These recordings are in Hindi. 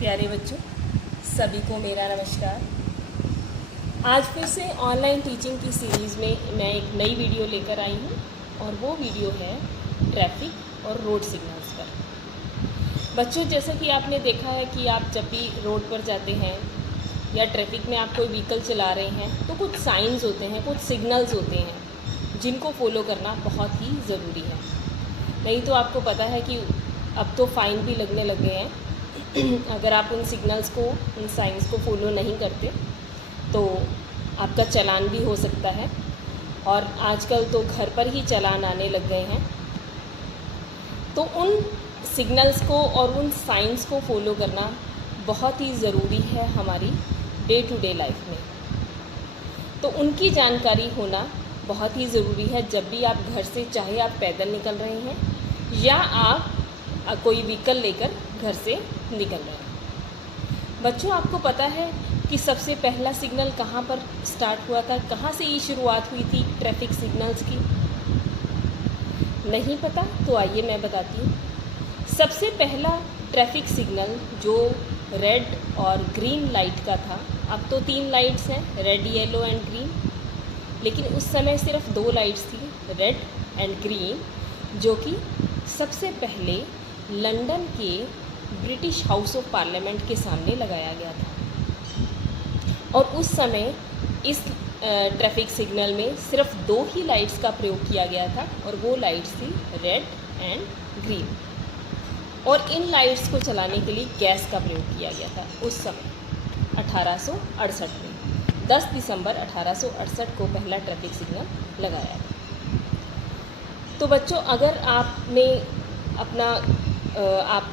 प्यारे बच्चों, सभी को मेरा नमस्कार। आज फिर से ऑनलाइन टीचिंग की सीरीज़ में मैं एक नई वीडियो लेकर आई हूँ और वो वीडियो है ट्रैफिक और रोड सिग्नल्स पर। बच्चों, जैसा कि आपने देखा है कि आप जब भी रोड पर जाते हैं या ट्रैफिक में आप कोई व्हीकल चला रहे हैं तो कुछ साइंस होते हैं, कुछ सिग्नल्स होते हैं जिनको फॉलो करना बहुत ही ज़रूरी है। नहीं तो आपको पता है कि अब तो फ़ाइन भी लगने लग गए हैं अगर आप उन सिग्नल्स को, उन साइंस को फॉलो नहीं करते तो आपका चालान भी हो सकता है। और आजकल तो घर पर ही चालान आने लग गए हैं। तो उन सिग्नल्स को और उन साइंस को फॉलो करना बहुत ही ज़रूरी है हमारी डे टू डे लाइफ में। तो उनकी जानकारी होना बहुत ही ज़रूरी है जब भी आप घर से, चाहे आप पैदल निकल रहे हैं या आप कोई व्हीकल लेकर घर से निकल रहे हैं। बच्चों, आपको पता है कि सबसे पहला सिग्नल कहाँ पर स्टार्ट हुआ था, कहाँ से ये शुरुआत हुई थी ट्रैफिक सिग्नल्स की? नहीं पता? तो आइए मैं बताती हूँ। सबसे पहला ट्रैफिक सिग्नल जो रेड और ग्रीन लाइट का था, अब तो 3 लाइट्स हैं, रेड, येलो एंड ग्रीन, लेकिन उस समय सिर्फ 2 लाइट्स थी, रेड एंड ग्रीन, जो कि सबसे पहले लंदन के ब्रिटिश हाउस ऑफ पार्लियामेंट के सामने लगाया गया था। और उस समय इस ट्रैफिक सिग्नल में सिर्फ 2 ही लाइट्स का प्रयोग किया गया था और वो लाइट्स थी रेड एंड ग्रीन। और इन लाइट्स को चलाने के लिए गैस का प्रयोग किया गया था उस समय 1868 में। 10 दिसंबर 1868 को पहला ट्रैफिक सिग्नल लगाया था। तो बच्चों, अगर आपने अपना आप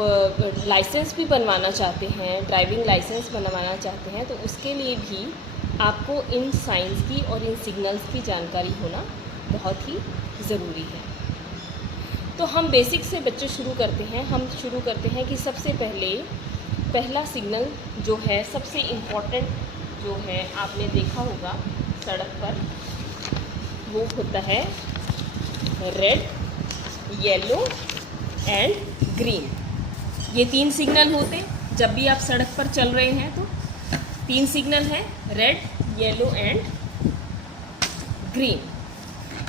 लाइसेंस भी बनवाना चाहते हैं, ड्राइविंग लाइसेंस बनवाना चाहते हैं, तो उसके लिए भी आपको इन साइंस की और इन सिग्नल्स की जानकारी होना बहुत ही ज़रूरी है। तो हम बेसिक से बच्चों शुरू करते हैं। हम शुरू करते हैं कि सबसे पहले पहला सिग्नल जो है, सबसे इम्पॉर्टेंट जो है, आपने देखा होगा सड़क पर, वो होता है रेड, येलो एंड ग्रीन। ये 3 सिग्नल होते जब भी आप सड़क पर चल रहे हैं। तो 3 सिग्नल हैं, रेड, येलो एंड ग्रीन।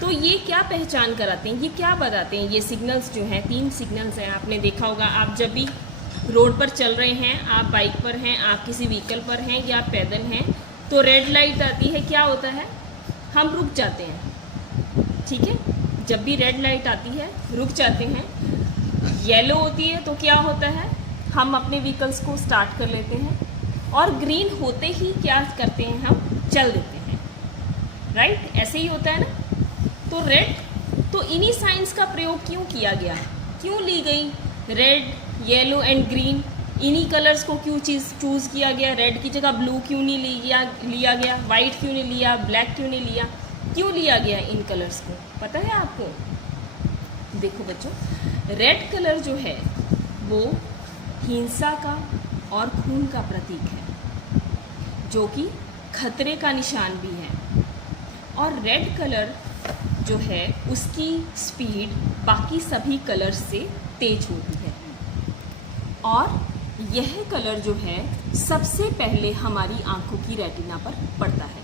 तो ये क्या पहचान कराते हैं, ये क्या बताते हैं? ये सिग्नल्स जो हैं, 3 सिग्नल्स हैं, आपने देखा होगा। आप जब भी रोड पर चल रहे हैं, आप बाइक पर हैं, आप किसी व्हीकल पर हैं या आप पैदल हैं, तो रेड लाइट आती है, क्या होता है? हम रुक जाते हैं। ठीक है, जब भी रेड लाइट आती है रुक जाते हैं। येलो होती है तो क्या होता है? हम अपने व्हीकल्स को स्टार्ट कर लेते हैं। और ग्रीन होते ही क्या करते हैं? हम चल देते हैं। राइट, ऐसे ही होता है ना। तो रेड, तो इन्हीं साइंस का प्रयोग क्यों किया गया, क्यों ली गई रेड, येलो एंड ग्रीन? इन्हीं कलर्स को क्यों चूज़ किया गया? रेड की जगह ब्लू क्यों नहीं लिया गया? वाइट क्यों नहीं लिया? ब्लैक क्यों नहीं लिया? क्यों लिया गया इन कलर्स को, पता है आपको? देखो बच्चों, रेड कलर जो है वो हिंसा का और खून का प्रतीक है, जो कि खतरे का निशान भी है। और रेड कलर जो है उसकी स्पीड बाकी सभी कलर्स से तेज होती है। और यह कलर जो है सबसे पहले हमारी आंखों की रेटिना पर पड़ता है,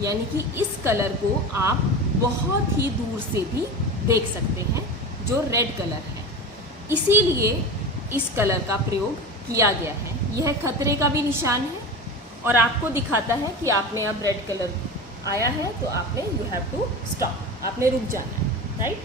यानी कि इस कलर को आप बहुत ही दूर से भी देख सकते हैं, जो रेड कलर है। इसीलिए इस कलर का प्रयोग किया गया है। यह खतरे का भी निशान है और आपको दिखाता है कि आपने अब रेड कलर आया है तो आपने यू हैव टू स्टॉप, आपने रुक जाना है। राइट।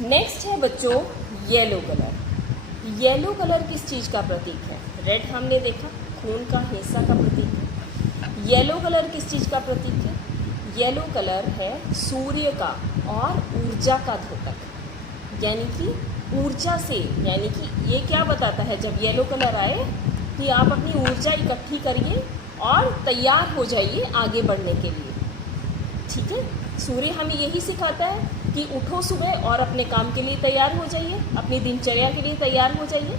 नेक्स्ट है बच्चों येलो कलर। येलो कलर किस चीज़ का प्रतीक है? रेड हमने देखा, खून का, हिंसा का प्रतीक है। येलो कलर किस चीज़ का प्रतीक है? येलो कलर है सूर्य का और ऊर्जा का द्योतक, यानी कि ऊर्जा से, यानी कि ये क्या बताता है? जब येलो कलर आए कि आप अपनी ऊर्जा इकट्ठी करिए और तैयार हो जाइए आगे बढ़ने के लिए। ठीक है, सूर्य हमें यही सिखाता है कि उठो सुबह और अपने काम के लिए तैयार हो जाइए, अपनी दिनचर्या के लिए तैयार हो जाइए।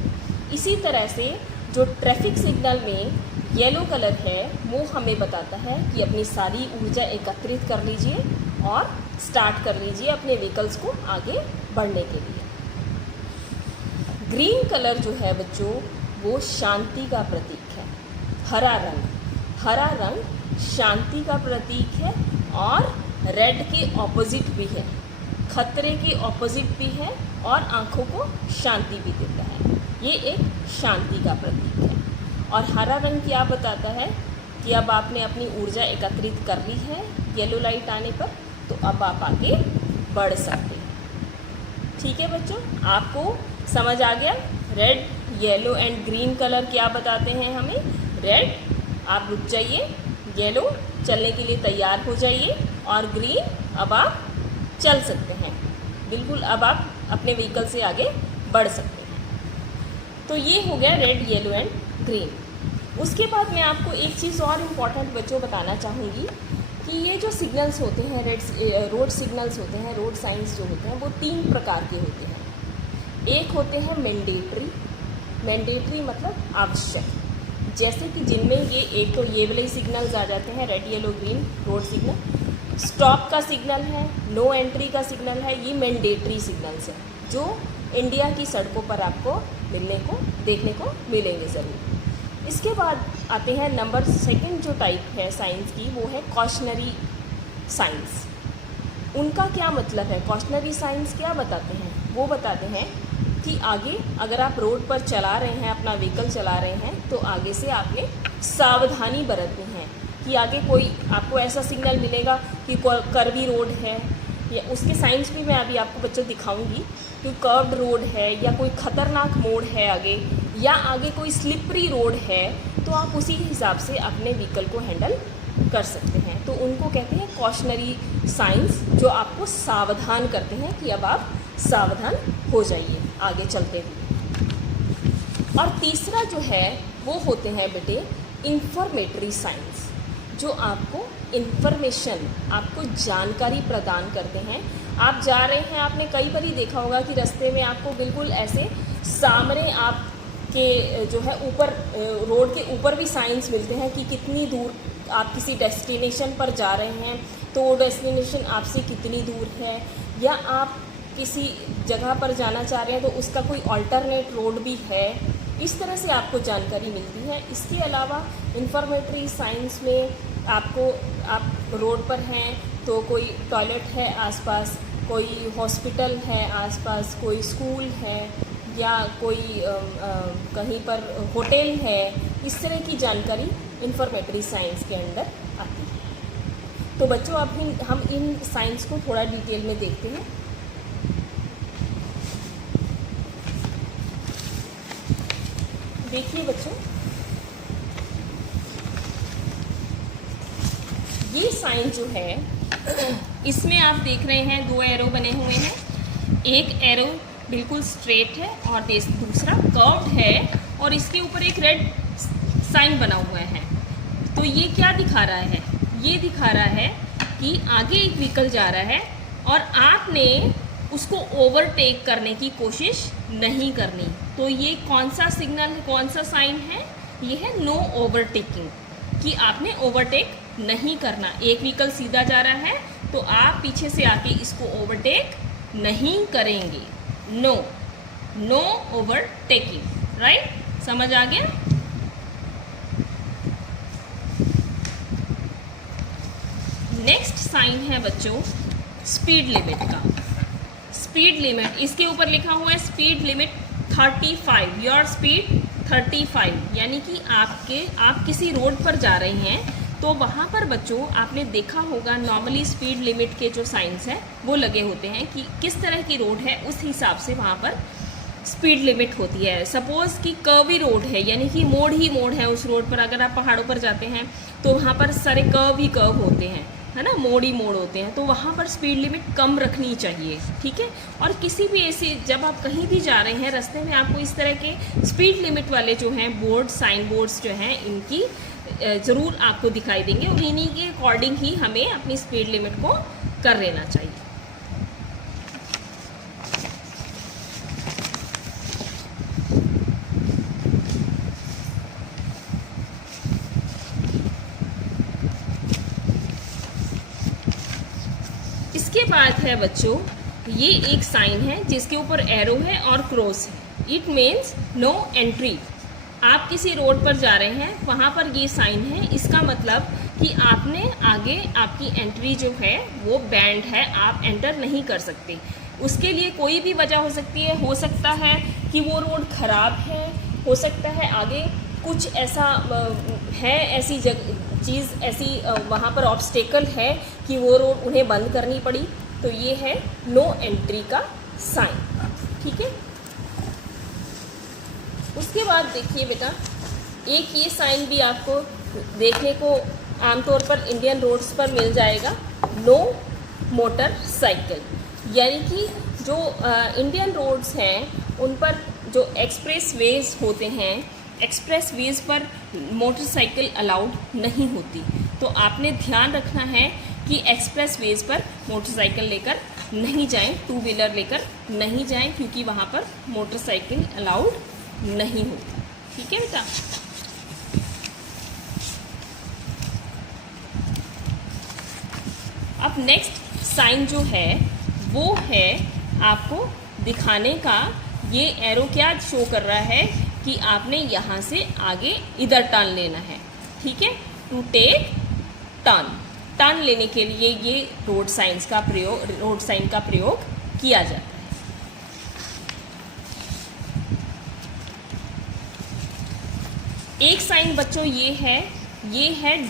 इसी तरह से जो ट्रैफिक सिग्नल में येलो कलर है वो हमें बताता है कि अपनी सारी ऊर्जा एकत्रित कर लीजिए और स्टार्ट कर लीजिए अपने व्हीकल्स को आगे बढ़ने के लिए। ग्रीन कलर जो है बच्चों वो शांति का प्रतीक है। हरा रंग शांति का प्रतीक है और रेड के ऑपोजिट भी है, खतरे के ऑपोजिट भी है और आँखों को शांति भी देता है। ये एक शांति का प्रतीक है। और हरा रंग क्या बताता है कि अब आपने अपनी ऊर्जा एकत्रित कर ली है येलो लाइट आने पर, तो अब आप आगे बढ़ सकते हैं। ठीक है बच्चों, आपको समझ आ गया? Red, yellow and green colour क्या बताते हैं हमें? रेड, आप रुक जाइए, येलो चलने के लिए तैयार हो जाइए, और ग्रीन, अब आप चल सकते हैं, बिल्कुल अब आप अपने व्हीकल से आगे बढ़ सकते हैं। तो ये हो गया रेड, येलो एंड ग्रीन। उसके बाद मैं आपको एक चीज़ और इम्पॉर्टेंट बच्चों बताना चाहूँगी कि ये जो सिग्नल्स होते हैं, रोड सिग्नल्स होते हैं, रोड साइंस जो होते हैं, वो 3 प्रकार के होते हैं। एक होते हैं मैंडेटरी मतलब आवश्यक, जैसे कि जिनमें ये एक तो ये वाले सिग्नल्स आ जाते हैं, red, yellow, green road signal. Stop का सिग्नल है, नो एंट्री का सिग्नल है, ये मैंडेटरी सिग्नल्स हैं जो इंडिया की सड़कों पर आपको देखने को मिलेंगे ज़रूर। इसके बाद आते हैं नंबर सेकंड जो टाइप है साइंस की, वो है कॉशनरी साइंस। उनका क्या मतलब है? कॉशनरी साइंस क्या बताते हैं? वो बताते हैं कि आगे अगर आप रोड पर चला रहे हैं, अपना व्हीकल चला रहे हैं, तो आगे से आपने सावधानी बरतनी है कि आगे कोई आपको ऐसा सिग्नल मिलेगा कि कर्वी रोड है, या उसके साइंस भी मैं अभी आपको बच्चों दिखाऊंगी कि कर्व्ड रोड है या कोई ख़तरनाक मोड़ है आगे, या आगे कोई स्लिपरी रोड है, तो आप उसी हिसाब से अपने व्हीकल को हैंडल कर सकते हैं। तो उनको कहते हैं कॉशनरी साइंस, जो आपको सावधान करते हैं कि अब आप सावधान हो जाइए आगे चलते हुए। और तीसरा जो है वो होते हैं बेटे इंफॉर्मेटरी साइंस, जो आपको इन्फॉर्मेशन, आपको जानकारी प्रदान करते हैं। आप जा रहे हैं, आपने कई बार देखा होगा कि रास्ते में आपको बिल्कुल ऐसे सामने आपके जो है ऊपर रोड के ऊपर भी साइंस मिलते हैं कि कितनी दूर आप किसी डेस्टिनेशन पर जा रहे हैं, तो वो डेस्टिनेशन आपसे कितनी दूर है, या आप किसी जगह पर जाना चाह रहे हैं तो उसका कोई अल्टरनेट रोड भी है। इस तरह से आपको जानकारी मिलती है। इसके अलावा इंफॉर्मेटरी साइंस में आप रोड पर हैं तो कोई टॉयलेट है आसपास, कोई हॉस्पिटल है आसपास, कोई स्कूल है, या कोई कहीं पर होटल है, इस तरह की जानकारी इंफॉर्मेटरी साइंस के अंदर आती है। तो बच्चों अब हम इन साइंस को थोड़ा डिटेल में देखते हैं। देखिए बच्चों, ये साइंस जो है इसमें आप देख रहे हैं 2 एरो बने हुए हैं। एक एरो बिल्कुल स्ट्रेट है और दूसरा कर्व्ड है, और इसके ऊपर एक रेड साइन बना हुआ है। तो ये क्या दिखा रहा है? ये दिखा रहा है कि आगे एक व्हीकल जा रहा है और आपने उसको ओवरटेक करने की कोशिश नहीं करनी। तो ये कौन सा सिग्नल, कौन सा साइन है? ये है नो ओवरटेकिंग, कि आपने ओवरटेक नहीं करना। एक व्हीकल सीधा जा रहा है तो आप पीछे से आके इसको ओवरटेक नहीं करेंगे। No overtaking, right? समझ आ गया? नेक्स्ट साइन है बच्चों स्पीड लिमिट का। स्पीड लिमिट, इसके ऊपर लिखा हुआ है स्पीड लिमिट 35, योर स्पीड 35, यानी कि आप किसी रोड पर जा रहे हैं तो वहाँ पर बच्चों आपने देखा होगा नॉर्मली स्पीड लिमिट के जो साइंस हैं वो लगे होते हैं कि किस तरह की रोड है उस हिसाब से वहाँ पर स्पीड लिमिट होती है। सपोज़ कि कर्वी रोड है, यानी कि मोड़ ही मोड़ है उस रोड पर। अगर आप पहाड़ों पर जाते हैं तो वहाँ पर सारे कर्व ही कर्व होते हैं, है ना, मोड़ ही मोड़ होते हैं, तो वहाँ पर स्पीड लिमिट कम रखनी चाहिए, ठीक है। और किसी भी ऐसे जब आप कहीं भी जा रहे हैं रास्ते में आपको इस तरह के स्पीड लिमिट वाले जो हैं बोर्ड, साइन बोर्ड्स जो हैं, इनकी ज़रूर आपको दिखाई देंगे, और इन्हीं के अकॉर्डिंग ही हमें अपनी स्पीड लिमिट को कर लेना चाहिए। इसके बाद है बच्चों ये एक साइन है जिसके ऊपर एरो है और क्रॉस है। It means no entry. आप किसी रोड पर जा रहे हैं, वहाँ पर ये साइन है, इसका मतलब कि आपने आगे आपकी एंट्री जो है वो बैंड है, आप एंटर नहीं कर सकते। उसके लिए कोई भी वजह हो सकती है, हो सकता है कि वो रोड ख़राब है, हो सकता है आगे कुछ ऐसा है, ऐसी चीज़ ऐसी वहाँ पर ऑब्स्टेकल है कि वो रोड उन्हें बंद करनी पड़ी। तो ये है नो एंट्री का साइन, ठीक है। उसके बाद देखिए बेटा, एक ये साइन भी आपको देखने को आमतौर पर इंडियन रोड्स पर मिल जाएगा, नो मोटर साइकिल। यानी कि जो इंडियन रोड्स हैं उन पर जो एक्सप्रेस वेज होते हैं, एक्सप्रेस वेज पर मोटरसाइकिल अलाउड नहीं होती। तो आपने ध्यान रखना है कि एक्सप्रेस वेज पर मोटरसाइकिल लेकर नहीं जाएं, टू व्हीलर लेकर नहीं जाएं, क्योंकि वहाँ पर मोटरसाइकिल अलाउड नहीं होती, ठीक है बेटा। अब नेक्स्ट साइन जो है वो है आपको दिखाने का, ये एरो क्या शो कर रहा है कि आपने यहाँ से आगे इधर टर्न लेना है, ठीक है। टू टेक टर्न, टर्न लेने के लिए ये रोड साइन का प्रयोग किया जाता है। एक साइन बच्चों ये है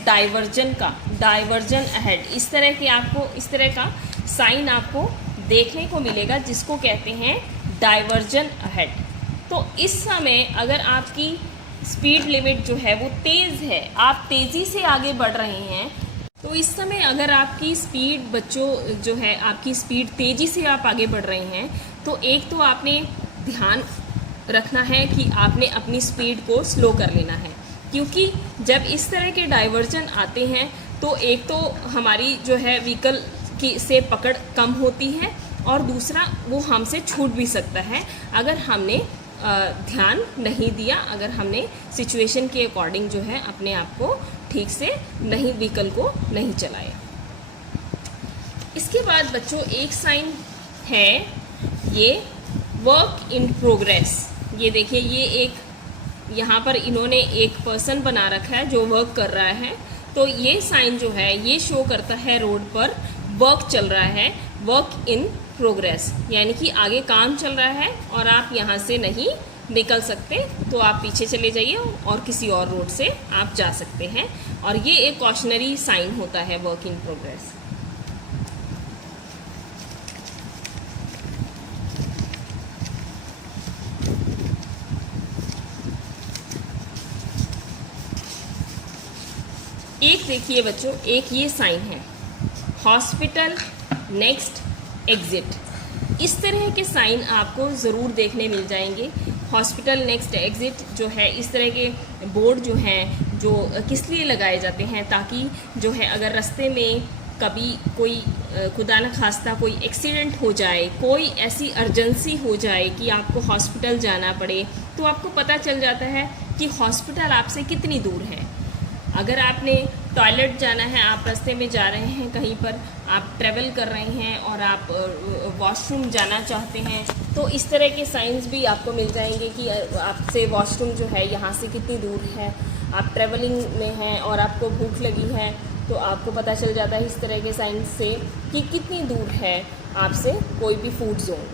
डाइवर्जन का, डाइवर्जन अहेड। इस तरह का साइन आपको देखने को मिलेगा, जिसको कहते हैं डाइवर्जन अहेड। तो इस समय अगर आपकी स्पीड लिमिट जो है वो तेज़ है, आप तेज़ी से आगे बढ़ रहे हैं, तो इस समय अगर आपकी स्पीड बच्चों जो है, आपकी स्पीड तेज़ी से आप आगे बढ़ रहे हैं, तो एक तो आपने ध्यान रखना है कि आपने अपनी स्पीड को स्लो कर लेना है, क्योंकि जब इस तरह के डाइवर्जन आते हैं तो एक तो हमारी जो है व्हीकल की से पकड़ कम होती है, और दूसरा वो हमसे छूट भी सकता है अगर हमने ध्यान नहीं दिया, अगर हमने सिचुएशन के अकॉर्डिंग जो है अपने आप को ठीक से नहीं, व्हीकल को नहीं चलाया। इसके बाद बच्चों एक साइन है ये वर्क इन प्रोग्रेस। ये देखिए, ये एक यहाँ पर इन्होंने एक पर्सन बना रखा है जो वर्क कर रहा है। तो ये साइन जो है ये शो करता है रोड पर वर्क चल रहा है, वर्क इन प्रोग्रेस, यानी कि आगे काम चल रहा है और आप यहाँ से नहीं निकल सकते, तो आप पीछे चले जाइए और किसी और रोड से आप जा सकते हैं। और ये एक कॉशनरी साइन होता है वर्क इन प्रोग्रेस। एक देखिए बच्चों, एक ये साइन है हॉस्पिटल नेक्स्ट एग्ज़िट। इस तरह के साइन आपको ज़रूर देखने मिल जाएंगे। हॉस्पिटल नेक्स्ट एग्ज़िट जो है, इस तरह के बोर्ड जो हैं, जो किस लिए लगाए जाते हैं, ताकि जो है अगर रास्ते में कभी कोई खुदा न खास्ता कोई एक्सीडेंट हो जाए, कोई ऐसी अर्जेंसी हो जाए कि आपको हॉस्पिटल जाना पड़े, तो आपको पता चल जाता है कि हॉस्पिटल आपसे कितनी दूर है। अगर आपने टॉयलेट जाना है, आप रास्ते में जा रहे हैं, कहीं पर आप ट्रैवल कर रहे हैं और आप वॉशरूम जाना चाहते हैं, तो इस तरह के साइंस भी आपको मिल जाएंगे कि आपसे वॉशरूम जो है यहाँ से कितनी दूर है। आप ट्रैवलिंग में हैं और आपको भूख लगी है, तो आपको पता चल जाता है इस तरह के साइंस से कि कितनी दूर है आपसे कोई भी फूड जोन।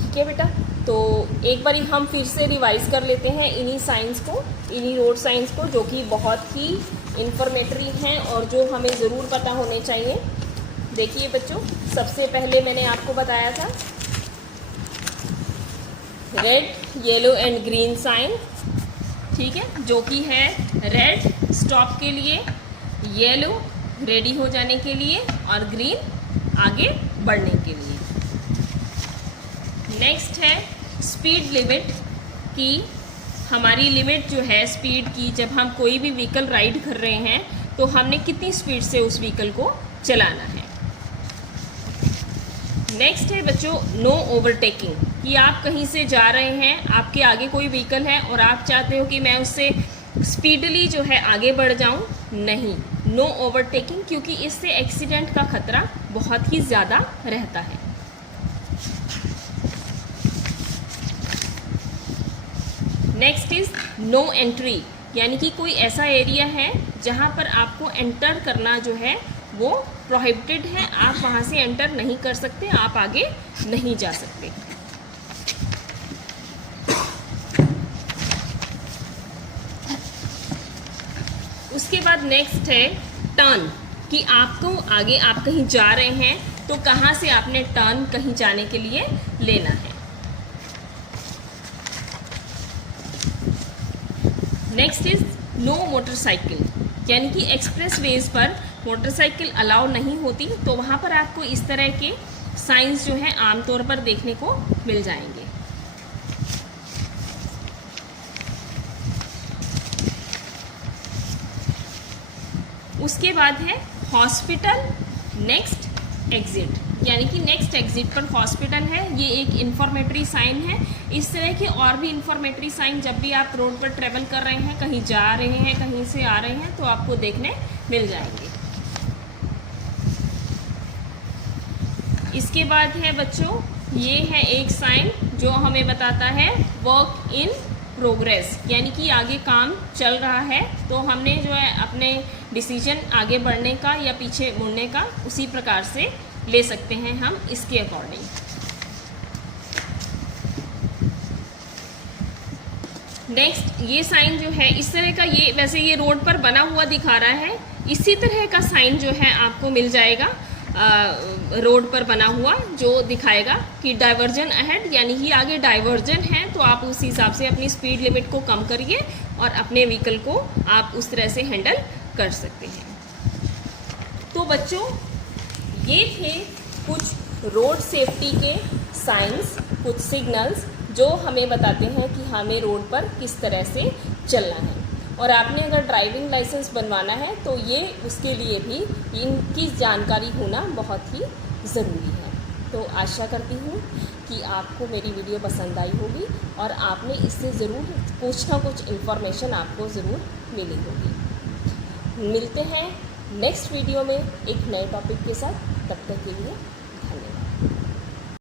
ठीक है बेटा, तो एक बारी हम फिर से रिवाइज़ कर लेते हैं इन्हीं साइंस को, इन्हीं रोड साइंस को, जो कि बहुत ही इन्फॉर्मेटरी हैं और जो हमें ज़रूर पता होने चाहिए। देखिए बच्चों, सबसे पहले मैंने आपको बताया था red, yellow and green sign, ठीक है, जो कि है रेड स्टॉप के लिए, येलो रेडी हो जाने के लिए और ग्रीन आगे बढ़ने के लिए। नेक्स्ट है स्पीड लिमिट की, हमारी लिमिट जो है स्पीड की, जब हम कोई भी व्हीकल राइड कर रहे हैं तो हमने कितनी स्पीड से उस व्हीकल को चलाना है। नेक्स्ट है बच्चों नो ओवरटेकिंग, कि आप कहीं से जा रहे हैं, आपके आगे कोई व्हीकल है और आप चाहते हो कि मैं उससे स्पीडली जो है आगे बढ़ जाऊं, नहीं, नो ओवरटेकिंग, क्योंकि इससे एक्सीडेंट का खतरा बहुत ही ज़्यादा रहता है। नेक्स्ट इज़ नो एंट्री, यानी कि कोई ऐसा एरिया है जहाँ पर आपको एंटर करना जो है वो प्रोहिबिटेड है, आप वहाँ से एंटर नहीं कर सकते, आप आगे नहीं जा सकते। उसके बाद नेक्स्ट है टर्न, कि आपको आगे आप कहीं जा रहे हैं तो कहाँ से आपने टर्न कहीं जाने के लिए लेना है। नेक्स्ट इज नो मोटरसाइकिल, यानी कि एक्सप्रेस वेज पर मोटरसाइकिल अलाउ नहीं होती, तो वहाँ पर आपको इस तरह के साइंस जो हैं आमतौर पर देखने को मिल जाएंगे। उसके बाद है हॉस्पिटल नेक्स्ट एग्जिट, यानी कि नेक्स्ट एग्जिट पर हॉस्पिटल है, ये एक इंफॉर्मेटरी साइन है। इस तरह के और भी इंफॉर्मेटरी साइन जब भी आप रोड पर ट्रेवल कर रहे हैं, कहीं जा रहे हैं, कहीं से आ रहे हैं, तो आपको देखने मिल जाएंगे। इसके बाद है बच्चों, ये है एक साइन जो हमें बताता है वर्क इन प्रोग्रेस, यानी कि आगे काम चल रहा है, तो हमने जो है अपने डिसीजन आगे बढ़ने का या पीछे मुड़ने का उसी प्रकार से ले सकते हैं हम इसके अकॉर्डिंग। नेक्स्ट ये साइन जो है इस तरह का, ये वैसे ये रोड पर बना हुआ दिखा रहा है, इसी तरह का साइन जो है आपको मिल जाएगा रोड पर बना हुआ, जो दिखाएगा कि डाइवर्जन अहेड, यानी कि आगे डाइवर्जन है, तो आप उस हिसाब से अपनी स्पीड लिमिट को कम करिए और अपने व्हीकल को आप उस तरह से हैंडल कर सकते हैं। तो बच्चों ये थे कुछ रोड सेफ्टी के साइंस, कुछ सिग्नल्स जो हमें बताते हैं कि हमें रोड पर किस तरह से चलना है। और आपने अगर ड्राइविंग लाइसेंस बनवाना है तो ये उसके लिए भी इनकी जानकारी होना बहुत ही ज़रूरी है। तो आशा करती हूँ कि आपको मेरी वीडियो पसंद आई होगी और आपने इससे ज़रूर कुछ ना कुछ इन्फॉर्मेशन आपको ज़रूर मिली होगी। मिलते हैं नेक्स्ट वीडियो में एक नए टॉपिक के साथ, तब तक के लिए धन्यवाद।